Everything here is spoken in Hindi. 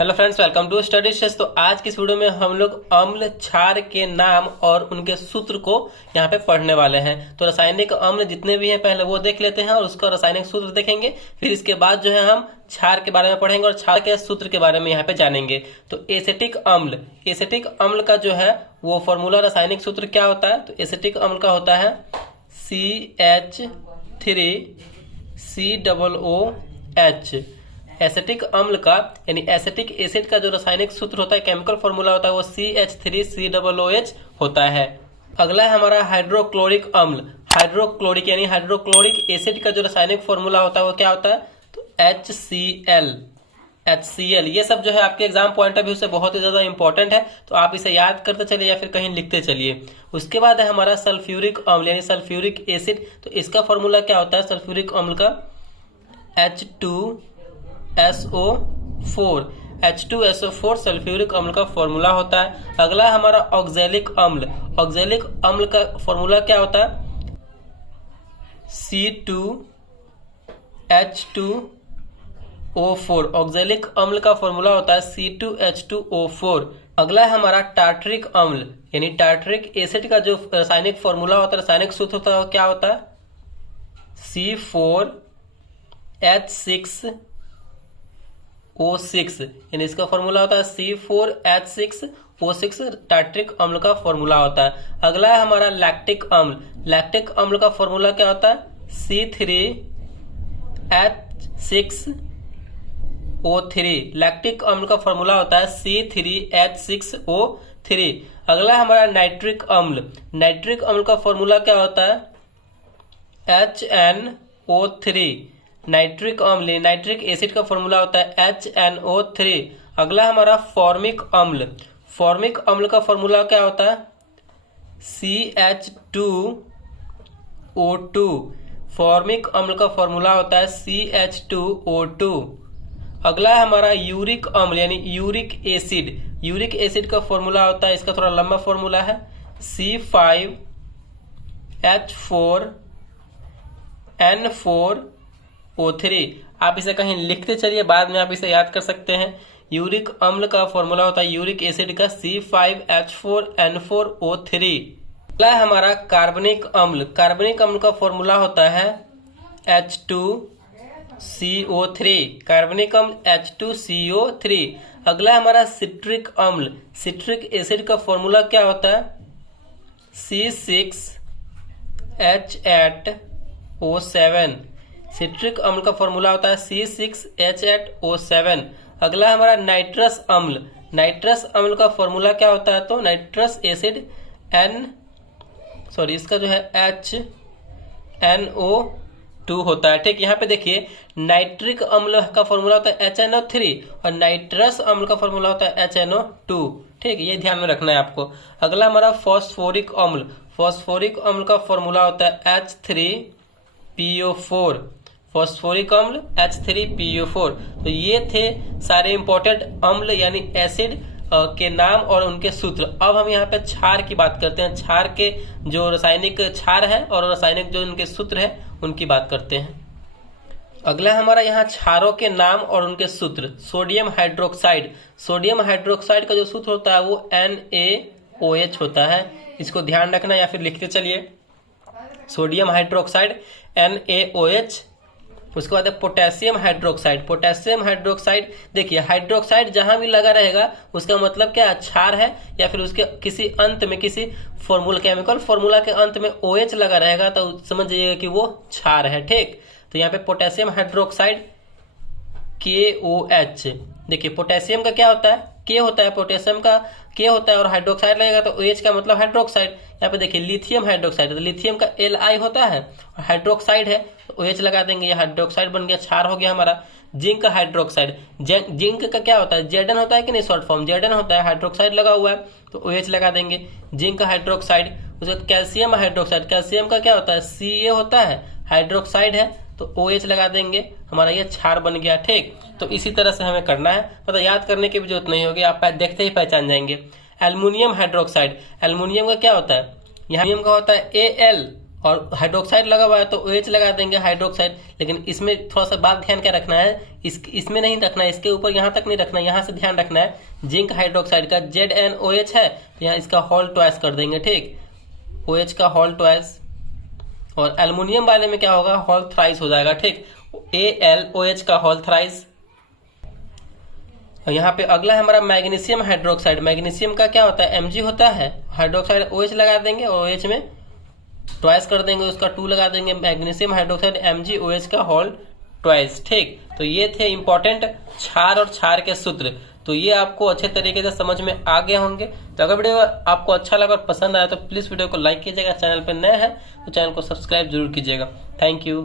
Hello friends, welcome to study sesh. तो आज की इस वीडियो में हम लोग अम्ल क्षार के नाम और उनके सूत्र को यहाँ पे पढ़ने वाले हैं। तो रासायनिक अम्ल जितने भी हैं पहले वो देख लेते हैं और उसका रासायनिक सूत्र देखेंगे। फिर इसके बाद जो है हम क्षार के बारे में पढ़ेंगे और क्षार के सूत्र के बारे में यहाँ पे जानेंगे। तो एसिटिक अम्ल का जो है वो फॉर्मूला, रासायनिक सूत्र क्या होता है? तो एसिटिक अम्ल का होता है CH3COOH। एसिटिक अम्ल का यानी एसिटिक एसिड का जो रासायनिक सूत्र होता है, केमिकल फॉर्मूला होता है, वो CH3COOH होता है। अगला है हमारा हाइड्रोक्लोरिक अम्ल। हाइड्रोक्लोरिक यानी हाइड्रोक्लोरिक एसिड का जो रासायनिक फॉर्मूला होता है वो क्या होता है? तो HCl। ये सब जो है आपके एग्जाम पॉइंट ऑफ व्यू से बहुत ही ज्यादा इंपॉर्टेंट है, तो आप इसे याद करते चलिए या फिर कहीं लिखते चलिए। उसके बाद है हमारा सल्फ्यूरिक अम्ल यानी सल्फ्यूरिक एसिड। तो इसका फॉर्मूला क्या होता है सल्फ्यूरिक अम्ल का? H2SO4 सल्फ्यूरिक अम्ल का फॉर्मूला होता है। अगला है हमारा ऑक्जेलिक अम्ल। ऑक्जेलिक अम्ल का फॉर्मूला क्या होता है? C2H2O4। ऑक्जेलिक अम्ल का फॉर्मूला होता है C2H2O4। अगला है हमारा टार्टरिक अम्ल यानी टार्टरिक एसिड का जो रासायनिक फॉर्मूला होता है, रासायनिक सूत्र होता है, क्या होता है? C4H6O6 यानी इसका फॉर्मूला होता है C4H6O6 टार्टरिक अम्ल का फॉर्मूला होता है। अगला है हमारा लैक्टिक अम्ल। लैक्टिक अम्ल का फॉर्मूला क्या होता है? C3H6O3। लैक्टिक अम्ल का फॉर्मूला होता है C3H6O3। अगला है हमारा नाइट्रिक अम्ल। नाइट्रिक अम्ल का फॉर्मूला क्या होता है? HNO3। नाइट्रिक अम्ल नाइट्रिक एसिड का फॉर्मूला होता है HNO3। अगला हमारा फॉर्मिक अम्ल। फॉर्मिक अम्ल का फॉर्मूला क्या होता है? CH2O2। फॉर्मिक अम्ल का फॉर्मूला होता है CH2O2। अगला है हमारा यूरिक अम्ल यानी यूरिक एसिड। यूरिक एसिड का फॉर्मूला होता है, इसका थोड़ा लंबा फॉर्मूला है, C5H4N4O3। आप इसे कहीं लिखते चलिए, बाद में आप इसे याद कर सकते हैं। यूरिक अम्ल का फॉर्मूला होता है यूरिक एसिड का C5H4N4O3। अगला है हमारा कार्बनिक अम्ल। कार्बनिक अम्ल का फॉर्मूला होता है H2CO3। कार्बनिक अम्ल H2CO3। अगला है हमारा सिट्रिक अम्ल। सिट्रिक एसिड का फॉर्मूला क्या होता है? C6H8O7। सिट्रिक अम्ल का फॉर्मूला होता है C6H8O7। अगला हमारा नाइट्रस अम्ल। नाइट्रस अम्ल का फॉर्मूला क्या होता है? तो नाइट्रस एसिड इसका जो है HNO2 होता है। ठीक, यहाँ पे देखिए नाइट्रिक अम्ल का फॉर्मूला होता है HNO3 और नाइट्रस अम्ल का फॉर्मूला होता है HNO2। ठीक, ये ध्यान में रखना है आपको। अगला हमारा फॉस्फोरिक अम्ल। फॉस्फोरिक अम्ल का फॉर्मूला होता है H3PO4। फॉस्फोरिक अम्ल H3PO4। तो ये थे सारे इंपॉर्टेंट अम्ल यानी एसिड के नाम और उनके सूत्र। अब हम यहाँ पे क्षार की बात करते हैं। क्षार के जो रासायनिक क्षार है और रासायनिक जो उनके सूत्र है उनकी बात करते हैं। अगला हमारा यहाँ क्षारों के नाम और उनके सूत्र। Sodium hydroxide. सोडियम हाइड्रोक्साइड का जो सूत्र होता है वो NaOH होता है। इसको ध्यान रखना या फिर लिखते चलिए। Sodium hydroxide NaOH। उसके बाद है पोटेशियम हाइड्रोक्साइड। पोटेशियम हाइड्रोक्साइड, देखिए हाइड्रोक्साइड जहां भी लगा रहेगा उसका मतलब क्या? क्षार है, या फिर उसके किसी अंत में किसी फॉर्मूला, केमिकल फॉर्मूला के अंत में OH लगा रहेगा तो समझ जाइएगा कि वो क्षार है। ठीक, तो यहाँ पे पोटेशियम हाइड्रोक्साइड KOH। देखिए पोटेशियम का क्या होता है? K होता है, पोटेशियम का K होता है और हाइड्रोक्साइड लगेगा तो OH का मतलब हाइड्रोक्साइड। यहाँ पे देखिए लिथियम हाइड्रोक्साइड, तो लिथियम का Li होता है और हाइड्रोक्साइड है तो OH लगा देंगे, ये हाइड्रोक्साइड बन गया, क्षार हो गया हमारा। Zinc hydroxide. जिंक का क्या होता है? Zn होता है कि नहीं, शॉर्ट फॉर्म Zn होता है, हाइड्रोक्साइड लगा हुआ है तो OH लगा देंगे, जिंक हाइड्रोक्साइड। उसके बाद कैल्शियम हाइड्रोक्साइड। कैल्शियम का क्या होता है? Ca होता है, हाइड्रोक्साइड है तो OH लगा देंगे, हमारा ये क्षार बन गया। ठीक, तो इसी तरह से हमें करना है, मतलब याद करने की भी जरूरत नहीं होगी, आप देखते ही पहचान जाएंगे। Aluminium hydroxide. एल्युमिनियम का क्या होता है? यहाँ का होता है Al और हाइड्रोक्साइड लगा हुआ है तो OH लगा देंगे हाइड्रोक्साइड। लेकिन इसमें थोड़ा सा बात ध्यान क्या रखना है, इसमें नहीं रखना है, इसके ऊपर यहाँ तक नहीं रखना है, यहाँ से ध्यान रखना है। जिंक हाइड्रोक्साइड का ZnOH है तो यहाँ इसका होल ट्वाइस कर देंगे, ठीक, OH का होल ट्वाइस। और एल्युमिनियम वाले में क्या होगा, होल थ्राइस हो जाएगा, ठीक, AlOH का होल थ्राइस। और यहाँ पे अगला है हमारा मैग्नीशियम हाइड्रोक्साइड। मैग्नीशियम का क्या होता है, Mg होता है, हाइड्रोक्साइड OH लगा देंगे और OH में ट्वाइस कर देंगे, उसका 2 लगा देंगे, मैग्नीशियम हाइड्रोक्साइड MgOH का होल ट्वाइस, ठीक। तो ये थे इंपॉर्टेंट क्षार और क्षार के सूत्र। तो ये आपको अच्छे तरीके से समझ में आ गए होंगे। तो अगर वीडियो आपको अच्छा लगा और पसंद आया तो प्लीज़ वीडियो को लाइक कीजिएगा। चैनल पर नए हैं तो चैनल को सब्सक्राइब जरूर कीजिएगा। Thank you.